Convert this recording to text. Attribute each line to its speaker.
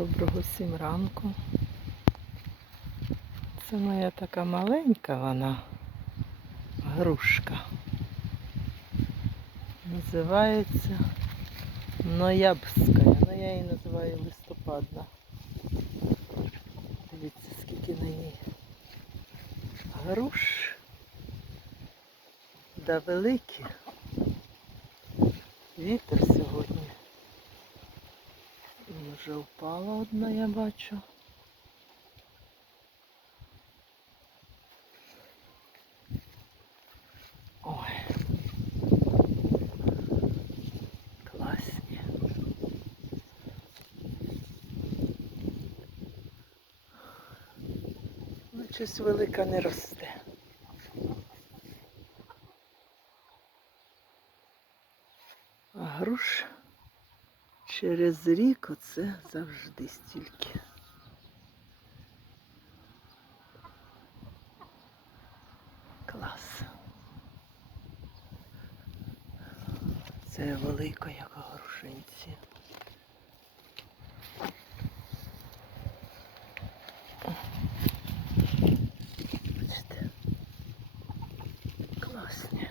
Speaker 1: Доброго всім ранку. Це моя така маленька вона грушка. Називається Ноябрська. Ну я її називаю листопадна. Дивіться, скільки на ній груш. Да великі. Вітер сьогодні. Вже впала одна, я бачу. Ой. Класні. Ну, щось велика не росте. А груш через рік оце завжди стільки. Клас. Це велика яка грушинці. Бачите? Класні.